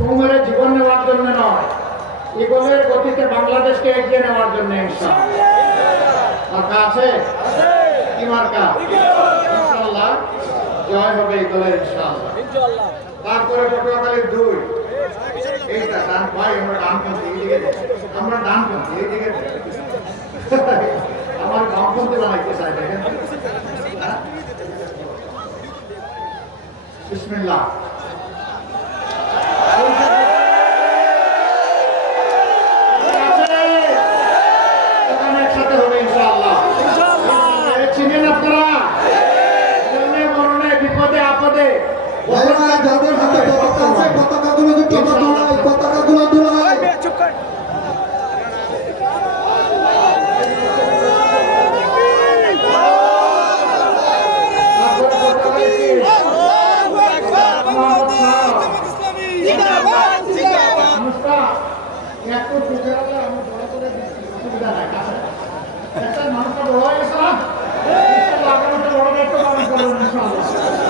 সুমেরে জীবন নেওয়ার জন্য নয়, ইগলের গতিতে বাংলাদেশকে এগিয়ে নেওয়ার জন্য। মার্কা আছে? কি মার্কা? ইনশাআল্লাহ জয় হবে ইগলের, ইনশাআল্লাহ। তারপরে পটুয়াখালীর 2, এইটা ডান ভাই, আমরা ডানপন্থী, এইদিকে আমরা ডানপন্থী, এইদিকে আমার বামপন্থী বানাইতে চাই, দেখেন। বিসমিল্লাহ। একসাথে হবে ইনশাআল্লাহ। চিনেন আপনারা? জন্মে মরণে বিপদে আপদে যাদের হাতে পতাকা আছে পতাকাগুলো দুটো দোলাই, পতাকাগুলো দোলাই। একটু বুঝে রাখলে আমি বড় করে দিচ্ছি, অসুবিধা নাই। একটা মানুষটা বড় হয়ে গেছে না, আগামীতে বড় দায়িত্ব পালন করবেন ইনশাআল্লাহ।